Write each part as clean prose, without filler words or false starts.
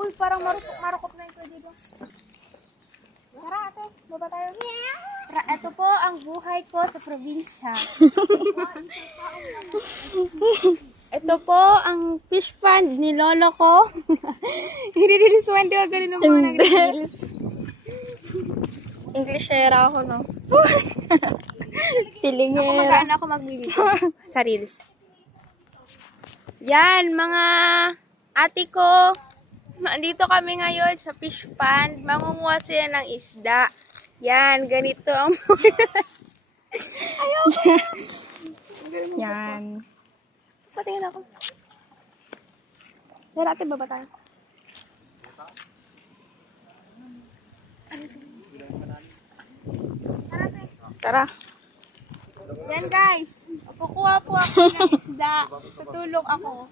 Uy, parang marukop na ito dito. Tara ate, baba tayo. Tara, ito po ang buhay ko sa probinsya. Ito po ang fish pond ni lolo ko. Hindi swerte wag ganun ng mga nag-reels. Englishera ako, no? Pilingera. Ako mag-ano ako magbibigay sa reels. Yan, mga ate ko. Andito kami ngayon sa fish pond. Mangunguha sila ng isda. Yan, ganito ang ayoko. Yan. Patingin ako. Tara, ate, baba tayo. Tara. Yan guys, kukuha po ako ng isda. Tutulong ako.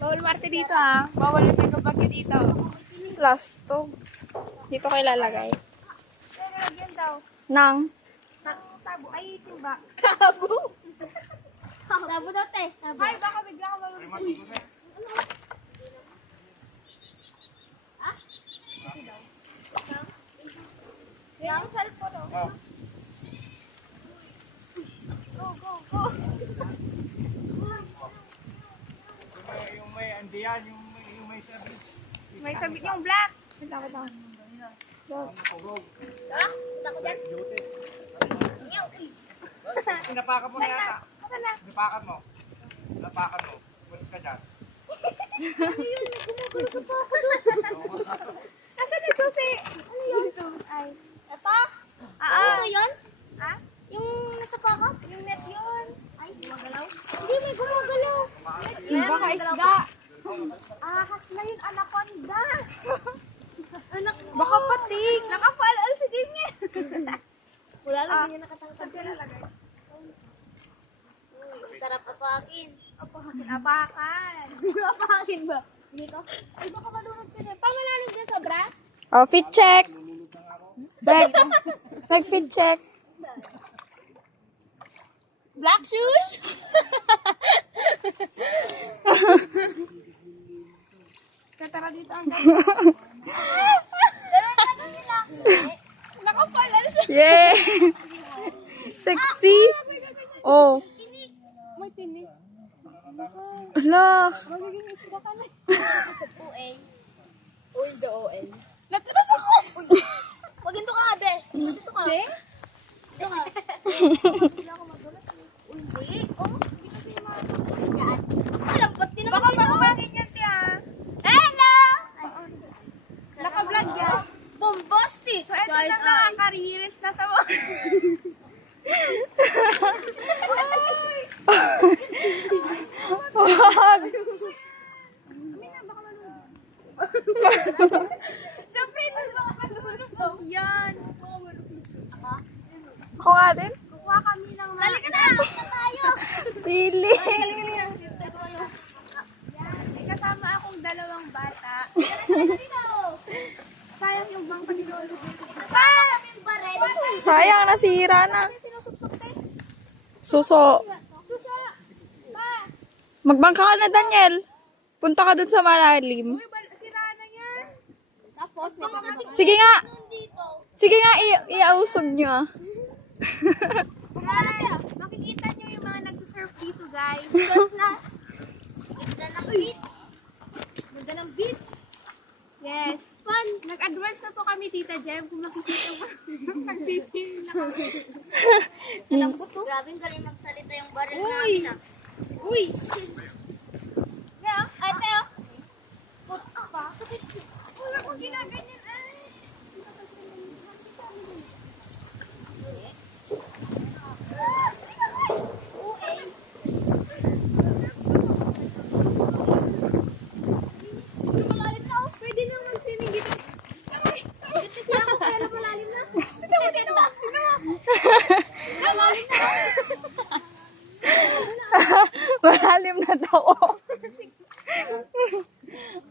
Bawal marte dito ha. Bawal yung pagkabagyo dito. Plasto. Dito kayo lalagay. Lagyan daw. Nang. Tabo. Ay, timba. Tabo. Tabo daw, te. Tabo. Ay, baka bigla ka malulog. Ah? Yung cellphone, oh. Go. Yung may andiyan, yung may sabit. May sabit yung black. Wait lang. Ah? Ako dyan? Pinapakan mo na yata. Ako na. Pinapakan mo. Pulis ka dyan. Ano yun? May gumagalo pa ako doon. Nasaan yung susi? Ano yun? Ay. Ito? Ito yun? Ha? Yung nasa paka? Yung net yun. Ay, gumagalaw? Hindi, may gumagalaw. Baka isda. Ahas na yun, anaconda. Baka pating. Nakapaalal si Jimmy. Wala lang, hindi niya nakatangkad. Sarap apakin. Apakan. Apakin ba? Dito? Ay, baka malunod ka din. Pamalalim dyan sobra? Oh, fit check. Bag fit check. Black shoes? Katara dito ang nakapalal siya. Yeah. Sexy. Oh. May tinig. Ala. Magiging isda ka na. OL. Uy, the OL. Natras ako! Wag ito ka, ate. Dito ka. Hindi? Dito ka. Hindi ako magulat. Uy, hindi. Oh, Hindi kasi yung yan. Malambot din baka naman dito. bakit yan tiya? Hello! Naka-vlog yan. Bombastic. So, ito na nga, kariris na sa mga. Wag. Siyempre, ito mga kalulog. Yan. Ako nga din. Kuha kami ng mga. Halika na. Halika tayo. Pili. Yan. May kasama akong dalawang bata. Dito. Sayang yung bangka ni Lolo. Pa! Yung barel. Sayang, nasira na. Sinusupsok tayo. Suso. Susa. Pa! Magbangka ka na, Daniel. Punta ka dun sa malalim. Uy, sira na yan. Tapos, may kapatid Sige nga. dito. Sige nga, iausog nyo ah. Makikita nyo yung mga nagsisurf dito, guys. Ganda ng beat. Ganda ng beat. Yes. Fun. Nag-advance na po kami, Tita Jem. Kung makikita mo. Nag-sising na kami. Malambot to. Grabe galing magsalita yung baril namin ah. Uy! Yeah, ate oh. Puta pa? Wala ko ginaganyan. Ay! Malalim na oh. Pwede nang magsinig dito. Kaya ako kaya malalim na. Tignan mo, tignan mo. Malalim na. Malalim na daw.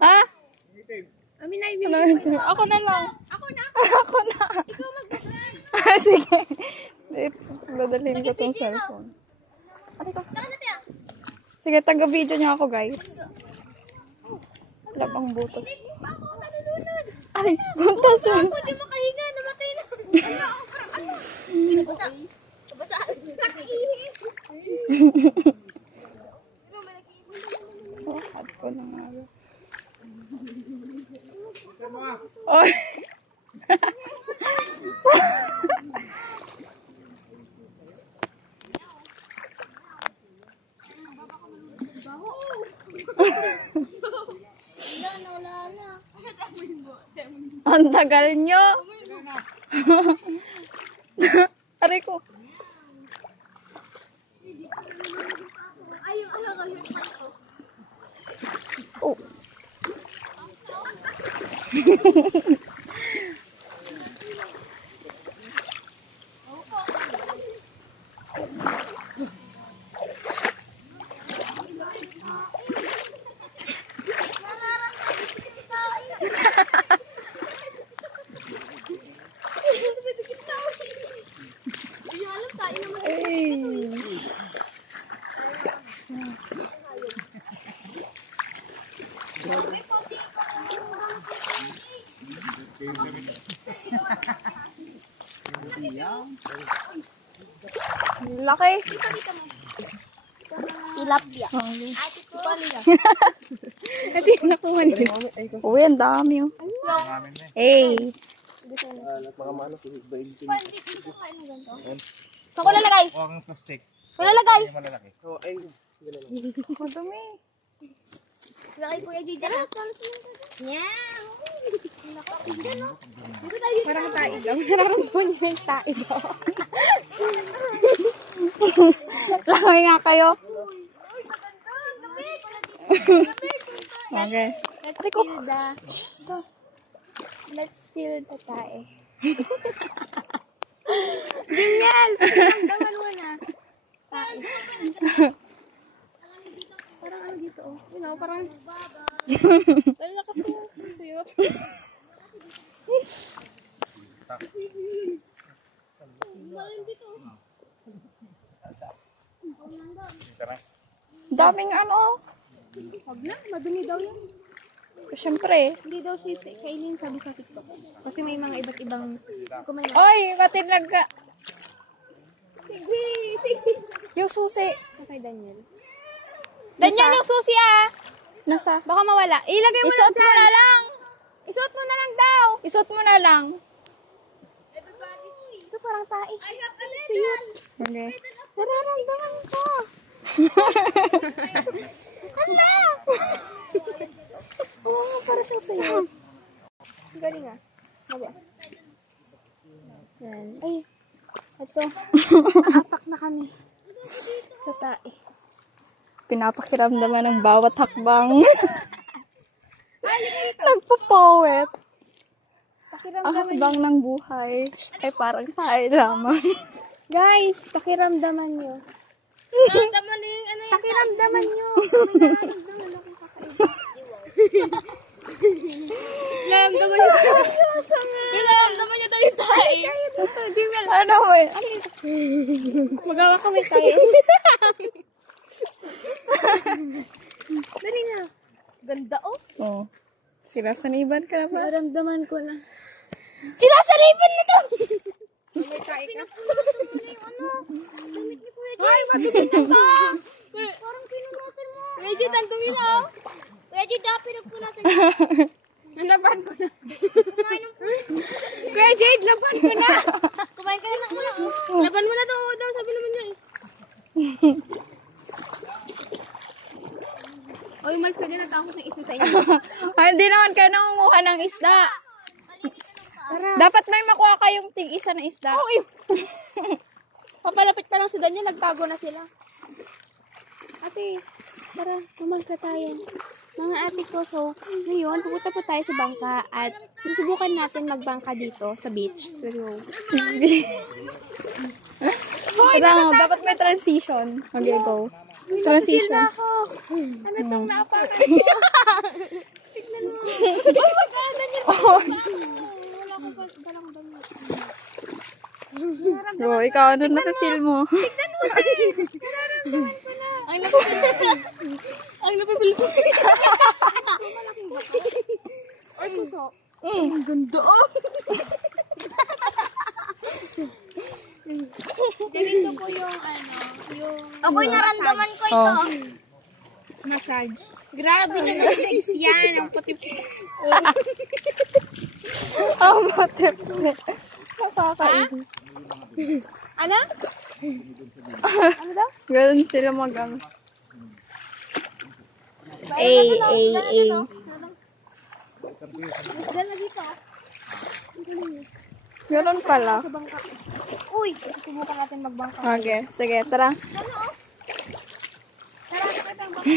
Ha? Amin na, Ako na lang. Ako na. Ako na. Ikaw mag-vlog. Sige. Dadalhin ko tong cellphone. Aray ko. Saan natin ah? Sige, taga-video niyo ako, guys. Labang butas. Ako, nalulunod. Ay, butas yun. Ako, di makahinga. Namatay na. Nabasa. Nabasa. Nakiihi. Lahat ko na nga. Oh. Wala na. Ang tagal nyo. Aray ko. Ayun, ano ka yung ito? Oh. Hindi alam tayo naman. Ay. Laki. Tilapia. Ito yung nakuha nila. Uy, ang dami oh. Maraming na Hey. Saan ko lalagay? Huwag ang plastic. Ko lalagay. Yung malalaki. Madumi. Lagay Kuya Gigi. Yeah. Parang tayo daw. Nararamdaman niya yung tayo daw. Laki nga kayo. Okay. Let's feel the tae. Genial! Damdaman mo na. Parang ano dito oh. You know, parang ano na kasi sa'yo. Parang dito oh. Tara. Daming ano. Huwag na, madumi daw yan. Siyempre. Hindi daw si Kailin sabi sa TikTok. Kasi may mga iba't ibang kumain. Oy, matinag ka. Sige, sige. Yung susi. Okay, Daniel. Daniel, yung susi ah. Nasa? Baka mawala. Ilagay mo Isuot lang mo na lang. Isuot mo na lang daw. Isuot mo na lang. Ito parang tae. I have a little. Okay. Nararamdaman ko. Hala! Oo nga, para siyang sayo. Galing ah. Maba. Yan. Ay, ito. Aapak na kami. Sa tae. Pinapakiramdaman ng bawat hakbang. Nagpapawet. Ang Pakiramdaman hakbang ng buhay ay parang tayo lamang. Guys, pakiramdaman nyo. Pakiramdaman nyo yung ano yung pakiramdaman nyo. May nararamdaman akong kakaiba. Nararamdaman nyo. Nararamdaman nyo tayo tayo. Kaya dito, Jimel. Ano mo eh? Magawa kami tayo. Dali na. Ganda oh. Oo. Sinasaniban ka na ba? Nararamdaman ko na. Sinasaliban na to! May tayo ka? Ay, madumi na ba? Parang pinunasan mo. Kuya Jid, ang dumi na oh. Kuya Jid, pinagpunasan mo. Laban ko na. Kuya Jade, laban ko na. Kumain ka na ng ulo. Laban mo na to daw, sabi naman niya eh. Oy, umalis ka dyan, natakot ng isa sa inyo. Ay, hindi naman kayo nangunguha ng isda. Dapat may makuha kayong tig-isa na isda. Okay. Papalapit pa lang si Daniel, nagtago na sila. Ate, tara, kumangka tayo. Mga ate ko, so, ngayon, pupunta po tayo sa bangka at susubukan natin magbangka dito sa beach. Pero, Tara, dapat may transition. Okay, go. Transition. ako. Ano tong naapakan ko? Tignan mo. Uy, wag ka, Daniel. Oh. Wala ko pa, galang damit. Go, ikaw, ano nafe-feel mo? Ang napipil. Ang napipil ko. Ay, suso. Ang ganda. Ganito po yung yung... Ako'y naramdaman ko ito. Massage. Grabe naman sex yan. Ang puti. Ang batip. Nakakainis. Ano? Ganun sila mag-ano. A. Dala dito. Ganun pala. Uy, subukan natin magbangka. Okay, sige, tara. Tara, kita ang bangka.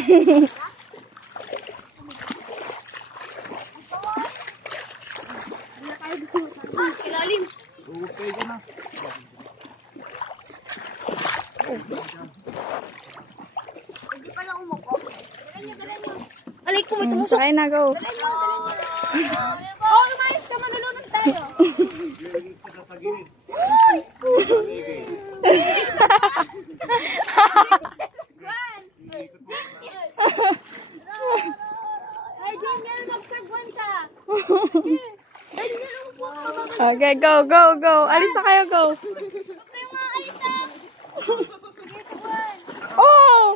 Ilalim. Okay ka na. Hindi pala umupo. Alay ko, may tumusok. Sakay na, go. Oo, umayos ka, malulunod tayo. Ay, Daniel, magsagwan ka. Daniel, umupo ka. Okay, go, go, go. Alis na kayo, go. Huwag kayong maalisan. Sige, sagwan. Oh!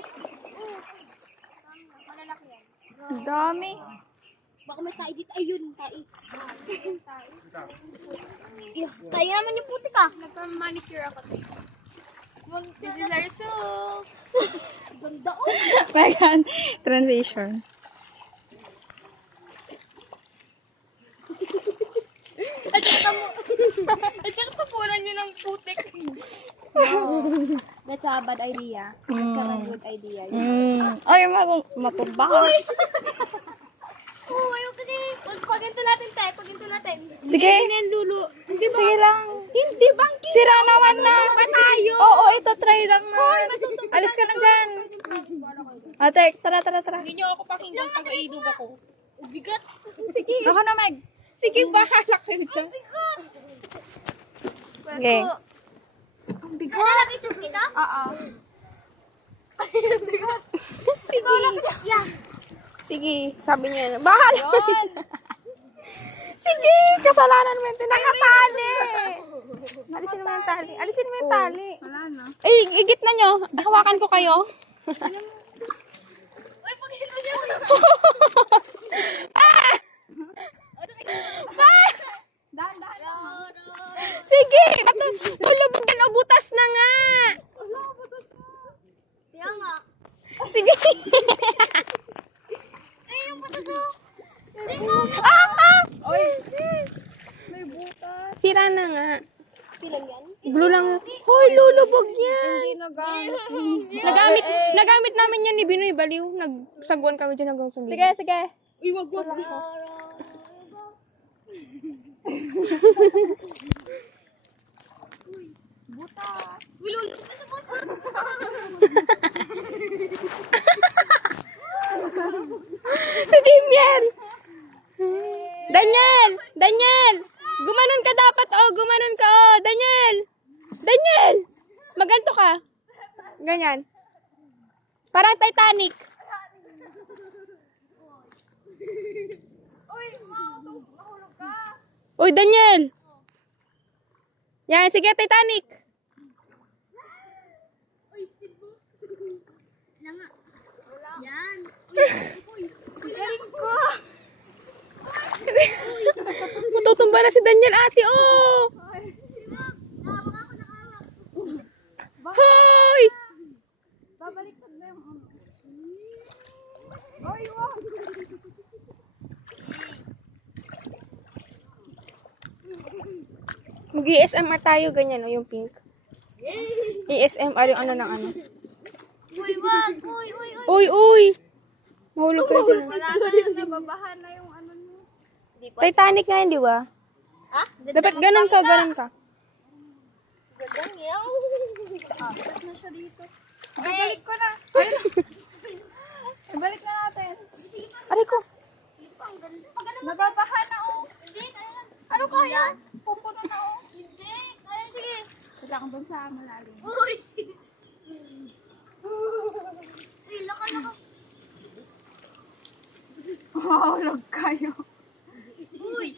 Malalaki yan. Ang dami. Baka may tayo dito. Ayun, tayo. Tayo naman yung puti ka. Nagpa-manicure ako. This is our soup. Ganda oh. Megan, transition. At saka papunan nyo ng putik. That's a bad idea. That's not a good idea. Ay, matubak. Oo, ayaw kasi. Pag-ganto natin tayo. Pag-ganto natin. Sige. Hindi yan, Lulu. Hindi ba? Sige lang. Hindi bangkit. Sira naman na. Pa tayo. Oo, ito, try lang na. Alis ka na dyan. Ate, tara. Hindi nyo ako pakinggan. Taga-idog ako. Bigat. Sige. Ako na, Meg. Sige, bahala kayo dyan. Okay. Lalaki sa kita? Oo. Sige. Yeah. Sige, sabi niya. Bahala. Sige, kasalanan mo yun. Nakatali. Alisin mo yung tali. Alisin mo yung tali. Wala na. Ay, igit na nyo. Hawakan ko kayo. Uy, pag-hilo niya. Sige! Lulubog yan o butas na nga! Kaya nga. Sige! Ay, yung patato. Oy! May butas. Sira na nga. Ilan yan? Glue lang. Hoy, lulubog yan! Hindi nagamit. Nagamit namin yan ni Binoy Baliw. Nagsagwan kami dyan hanggang sa Sige. Uy, wag. Uy, Lulu. Si Damian! Daniel! Gumanon ka dapat, gumanon ka, Daniel! Maganto ka. Ganyan. Parang Titanic. Uy, Daniel! Yan, sige, Titanic. Yan. Matutumba na si Daniel, ate, oh! Hoy! Babaliktad na yung Mag-ASMR tayo, ganyan, yung pink. ASMR yung ano ng ano. Uy, wag. Uy. Uy! Mahulog ka dyan. wala na, nababahan na yung ano nyo. Titanic nga yun, di ba? Ha? Dapat ganun ka. Gandang yaw. Na siya dito. Ibalik ko na. Ibalik na natin. Aray ko. Ang ganda. Pag ano Nababahan na oh. Hindi, kaya. Ano kaya? Pupuno na oh. Hindi, kaya sige. lang doon sa malalim. Uy! Uy, laka. Mahulog kayo. Uy!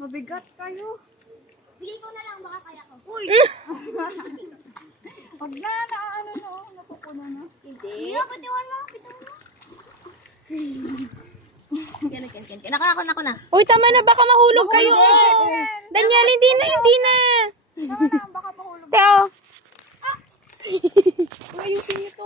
Mabigat kayo. Bigay ko na lang, baka kaya ko. Uy! Wag na, ano no, napupuno na. Hindi. Bitawan mo. Yan. Ako na. Uy, tama na, baka mahulog kayo. Daniel, hindi na. Tama na, baka mahulog. Teo. Ayusin niyo to.